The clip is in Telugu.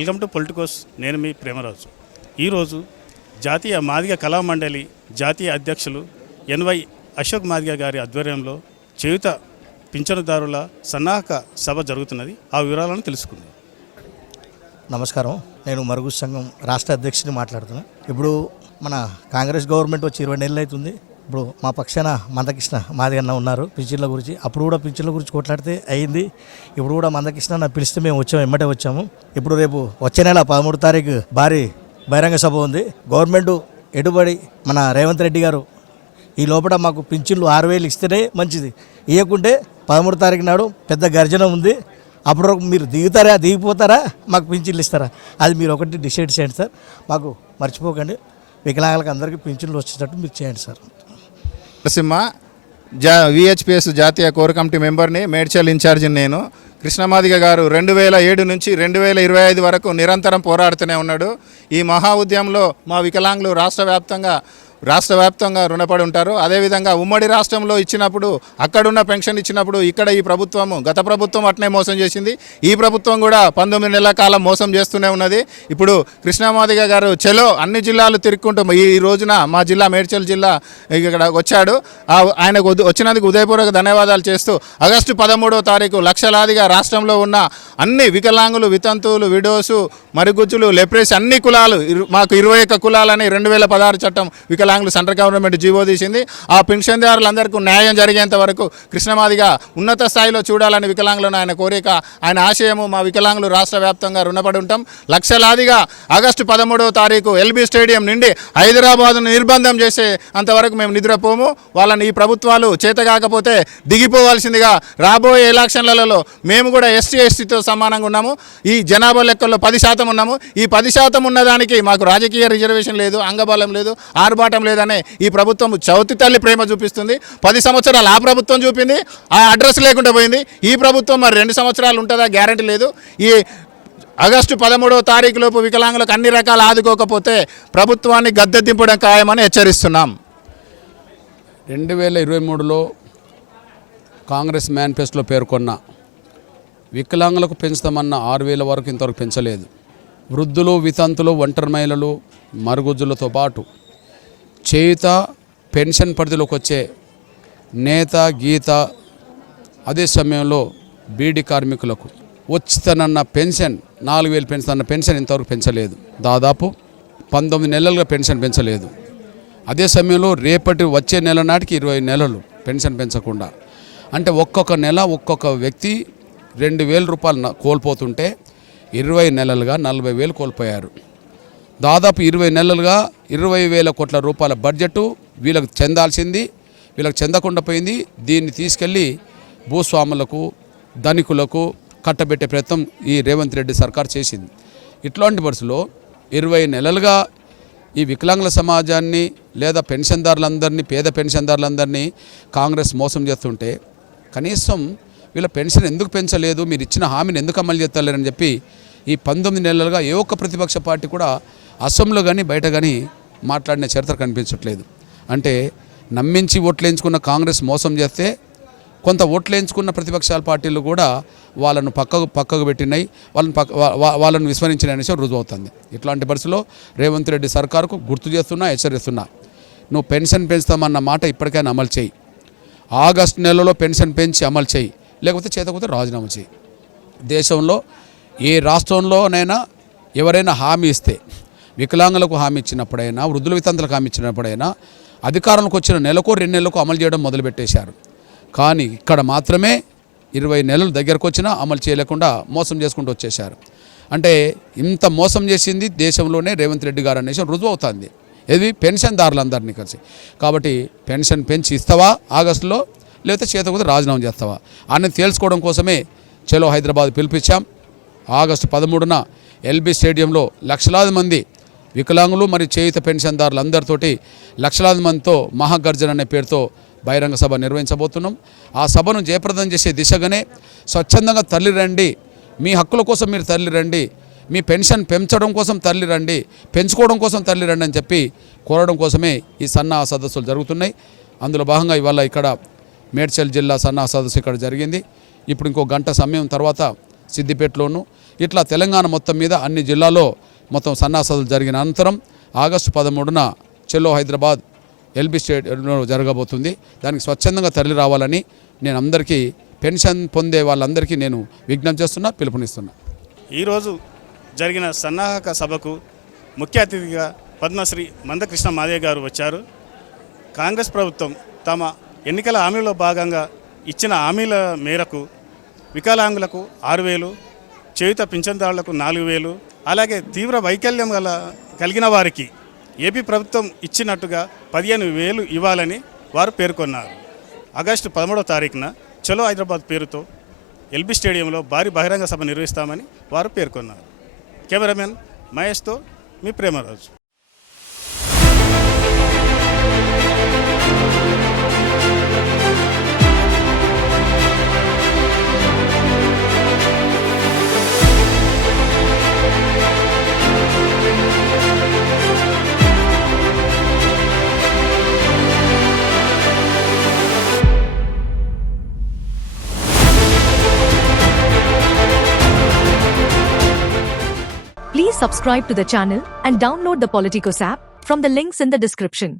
Welcome to Politicos. నేను మీ ప్రేమరాజు. ఈరోజు జాతీయ మాదిగ కళా మండలి జాతీయ అధ్యక్షులు ఎన్వై అశోక్ మాదిగ గారి ఆధ్వర్యంలో చేయుత పింఛనుదారుల సన్నాహక సభ జరుగుతున్నది. ఆ వివరాలను తెలుసుకుందాం. నమస్కారం, నేను మరుగు సంఘం రాష్ట్ర అధ్యక్షుడిని మాట్లాడుతున్నాను. ఇప్పుడు మన కాంగ్రెస్ గవర్నమెంట్ వచ్చి 20 నెలలు అవుతుంది. ఇప్పుడు మా పక్షాన మందకృష్ణ మాదిగన్న ఉన్నారు పింఛన్ల గురించి. అప్పుడు కూడా పింఛన్ల గురించి కొట్లాడితే అయింది. ఇప్పుడు కూడా మందకృష్ణ నాకు పిలిస్తే మేము వచ్చాము, ఎమ్మటే వచ్చాము. ఇప్పుడు రేపు వచ్చే నెల 13 తారీఖు భారీ బహిరంగ సభ ఉంది. గవర్నమెంట్ ఎటుబడి మన రేవంత్ రెడ్డి గారు ఈ లోపల మాకు పింఛన్లు 6,000 ఇస్తేనే మంచిది. ఇవ్వకుంటే 13 తారీఖు నాడు పెద్ద గర్జన ఉంది. అప్పుడు మీరు దిగుతారా, దిగిపోతారా, మాకు పింఛన్లు ఇస్తారా, అది మీరు ఒకటి డిసైడ్ చేయండి సార్. మాకు మర్చిపోకండి, వికలాంగులకు అందరికీ పింఛన్లు వచ్చేటట్టు మీరు చేయండి సార్. నరసింహ విహెచ్పిఎస్ జాతీయ కోర్ కమిటీ మెంబర్ని, మేడ్చల్ ఇన్ఛార్జిని నేను. కృష్ణమాదిగ గారు 2007 నుంచి 2025 వరకు నిరంతరం పోరాడుతూనే ఉన్నాడు. ఈ మహా ఉద్యమంలో మా వికలాంగులు రాష్ట్ర వ్యాప్తంగా రుణపడి ఉంటారు. అదేవిధంగా ఉమ్మడి రాష్ట్రంలో ఇచ్చినప్పుడు, అక్కడున్న పెన్షన్ ఇచ్చినప్పుడు ఇక్కడ ఈ ప్రభుత్వము, గత ప్రభుత్వం అట్నే మోసం చేసింది. ఈ ప్రభుత్వం కూడా 19 నెలల కాలం మోసం చేస్తూనే ఉన్నది. ఇప్పుడు కృష్ణమాదిగ గారు చెలో అన్ని జిల్లాలు తిరుక్కుంటూ ఈ రోజున మా జిల్లా మేడ్చల్ జిల్లా ఇక్కడ వచ్చాడు. ఆయనకు వచ్చినందుకు ఉదయపూర్వక ధన్యవాదాలు చేస్తూ ఆగస్టు 13వ తారీఖు లక్షలాదిగా రాష్ట్రంలో ఉన్న అన్ని వికలాంగులు, వితంతువులు, విడోసు, మరుగుజ్జులు, లెప్రెస్ అన్ని కులాలు, మాకు 21 కులాలని 2016 చట్టం వికలాంగులు సెంట్రల్ గవర్నమెంట్ జీవో తీసింది. ఆ పెన్షన్దారులందరికీ న్యాయం జరిగేంత వరకు కృష్ణమాదిగ ఉన్నత స్థాయిలో చూడాలని వికలాంగులను ఆయన కోరిక, ఆయన ఆశయము. మా వికలాంగులు రాష్ట్ర వ్యాప్తంగా రుణపడి ఉంటాం. లక్షలాదిగా ఆగస్టు 13వ తారీఖు ఎల్బీ స్టేడియం నుండి హైదరాబాద్ను నిర్బంధం చేసే అంతవరకు మేము నిద్రపోము. వాళ్ళని ఈ ప్రభుత్వాలు చేతగాకపోతే దిగిపోవాల్సిందిగా రాబోయే ఎలక్షన్లలో మేము కూడా ఎస్టీతో సమానంగా ఉన్నాము. ఈ జనాభా లెక్కల్లో 10% ఉన్నాము. ఈ 10% ఉన్నదానికి మాకు రాజకీయ రిజర్వేషన్ లేదు, అంగబలం లేదు, ఆర్భాటం లేదనే ఈ ప్రభుత్వం చౌతి తల్లి ప్రేమ చూపిస్తుంది. 10 సంవత్సరాలు ఆ ప్రభుత్వం చూపింది, ఆ అడ్రస్ లేకుండా పోయింది. ఈ ప్రభుత్వం మరి 2 సంవత్సరాలు ఉంటుందా గ్యారంటీ లేదు. ఈ ఆగస్టు 13వ తారీఖు లోపు వికలాంగులకు అన్ని రకాలు ఆదుకోకపోతే ప్రభుత్వాన్ని గద్దె దింపడం ఖాయమని హెచ్చరిస్తున్నాం. 2023లో కాంగ్రెస్ మేనిఫెస్టోలో పేర్కొన్న వికలాంగులకు పెంచుతామన్న 6,000 వరకు ఇంతవరకు పెంచలేదు. వృద్ధులు, వితంతులు, ఒంటరి మహిళలు, మరుగుజ్జులతో పాటు చేయుత పెన్షన్ పరిధిలోకి వచ్చే నేత, గీత, అదే సమయంలో బీడీ కార్మికులకు వచ్చితనన్న పెన్షన్ 4,000 పెంచుతన్న పెన్షన్ ఇంతవరకు పెంచలేదు. దాదాపు 19 నెలలుగా పెన్షన్ పెంచలేదు. అదే సమయంలో వచ్చే నెల నాటికి 20 నెలలు పెన్షన్ పెంచకుండా, అంటే ఒక్కొక్క నెల ఒక్కొక్క వ్యక్తి 2,000 రూపాయలు కోల్పోతుంటే 20 నెలలుగా 40,000 కోల్పోయారు. దాదాపు 20 నెలలుగా 20,000 కోట్ల రూపాయల బడ్జెట్ వీళ్ళకు చెందాల్సింది వీళ్ళకి చెందకుండా పోయింది. దీన్ని తీసుకెళ్ళి భూస్వాములకు, ధనికులకు కట్టబెట్టే ప్రయత్నం ఈ రేవంత్ రెడ్డి సర్కార్ చేసింది. ఇట్లాంటి పరిస్థితుల్లో 20 నెలలుగా ఈ వికలాంగుల సమాజాన్ని లేదా పెన్షన్దారులందరినీ, పేద పెన్షన్దారులందరినీ కాంగ్రెస్ మోసం చేస్తుంటే కనీసం వీళ్ళ పెన్షన్ ఎందుకు పెంచలేదు, మీరు ఇచ్చిన హామీని ఎందుకు అమలు చేస్తలేరని చెప్పి ఈ 19 నెలలుగా ఏ ఒక్క ప్రతిపక్ష పార్టీ కూడా అసెంబ్లీలో కానీ బయట కానీ మాట్లాడిన చరిత్ర కనిపించట్లేదు. అంటే నమ్మించి ఓట్లేయించుకున్న కాంగ్రెస్ మోసం చేస్తే కొంత ఓట్లేయించుకున్న ప్రతిపక్షాల పార్టీలు కూడా వాళ్ళను పక్కకు పెట్టినాయి, వాళ్ళను విస్మరించిన విషయం రుజువు అవుతుంది. ఇట్లాంటి పరిస్థితుల్లో రేవంత్ రెడ్డి సర్కారుకు గుర్తు చేస్తున్నా, హెచ్చరిస్తున్నా, నువ్వు పెన్షన్ పెంచుతామన్న మాట ఇప్పటికైనా అమలు చేయి. ఆగస్టు నెలలో పెన్షన్ పెంచి అమలు చేయి, లేకపోతే చేతకపోతే రాజీనామా చేయి. దేశంలో ఏ రాష్ట్రంలోనైనా ఎవరైనా హామీ ఇస్తే, వికలాంగులకు హామీ ఇచ్చినప్పుడైనా, వృద్ధుల వితంతులకు హామీ ఇచ్చినప్పుడైనా అధికారంలోకి వచ్చిన నెలకు 2 నెలలకు అమలు చేయడం మొదలుపెట్టేశారు. కానీ ఇక్కడ మాత్రమే 20 నెలలు దగ్గరకు వచ్చినా అమలు చేయలేకుండా మోసం చేసుకుంటూ వచ్చేశారు. అంటే ఇంత మోసం చేసింది దేశంలోనే రేవంత్ రెడ్డి గారు అనే విషయం రుజువు అవుతుంది. ఇది పెన్షన్దారులందరినీ కలిసి. కాబట్టి పెన్షన్ పెంచి ఇస్తావా ఆగస్టులో, లేకపోతే చేతకపోతే రాజీనామా చేస్తావా అని తేల్చుకోవడం కోసమే చలో హైదరాబాద్ పిలిపించాం. ఆగస్టు 13న ఎల్బీ స్టేడియంలో లక్షలాది మంది వికలాంగులు మరియు చేయుత పెన్షన్దారులందరితోటి లక్షలాది మందితో మహాగర్జన అనే పేరుతో బహిరంగ సభ నిర్వహించబోతున్నాం. ఆ సభను జయప్రదం చేసే దిశగానే స్వచ్ఛందంగా తల్లి రండి, మీ హక్కుల కోసం మీరు తల్లి రండి, మీ పెన్షన్ పెంచడం కోసం తల్లి రండి, పెంచుకోవడం కోసం తల్లి రండి అని చెప్పి కోరడం కోసమే ఈ సన్నాహ సదస్సులు జరుగుతున్నాయి. అందులో భాగంగా ఇవాళ ఇక్కడ మేడ్చల్ జిల్లా సన్నాహ సదస్సు ఇక్కడ జరిగింది. ఇప్పుడు ఇంకో గంట సమయం తర్వాత సిద్దిపేటలోను ఇట్లా తెలంగాణ మొత్తం మీద అన్ని జిల్లాల్లో మొత్తం సన్నాసాలు జరిగిన అనంతరం ఆగస్టు 13న చెలో హైదరాబాద్ ఎల్బీ స్టేడియంలో జరగబోతుంది. దానికి స్వచ్ఛందంగా తరలి రావాలని నేను అందరికీ పెన్షన్ పొందే వాళ్ళందరికీ నేను విజ్ఞప్తి చేస్తున్నా, పిలుపునిస్తున్నా. ఈరోజు జరిగిన సన్నాహక సభకు ముఖ్య అతిథిగా పద్మశ్రీ మందకృష్ణ మాదిగ గారు వచ్చారు. కాంగ్రెస్ ప్రభుత్వం తమ ఎన్నికల హామీలో భాగంగా ఇచ్చిన హామీల మేరకు వికలాంగులకు 6,000, చేయుత పింఛన్దారులకు 4,000, అలాగే తీవ్ర వైకల్యం కలిగిన వారికి ఏపీ ప్రభుత్వం ఇచ్చినట్టుగా 15,000 ఇవ్వాలని వారు పేర్కొన్నారు. ఆగస్టు 13వ తారీఖున చలో హైదరాబాద్ పేరుతో ఎల్బీ స్టేడియంలో భారీ బహిరంగ సభ నిర్వహిస్తామని వారు పేర్కొన్నారు. కెమెరామెన్ మహేష్తో మీ Premaraju. Please subscribe to the channel and download the Politicos app from the links in the description.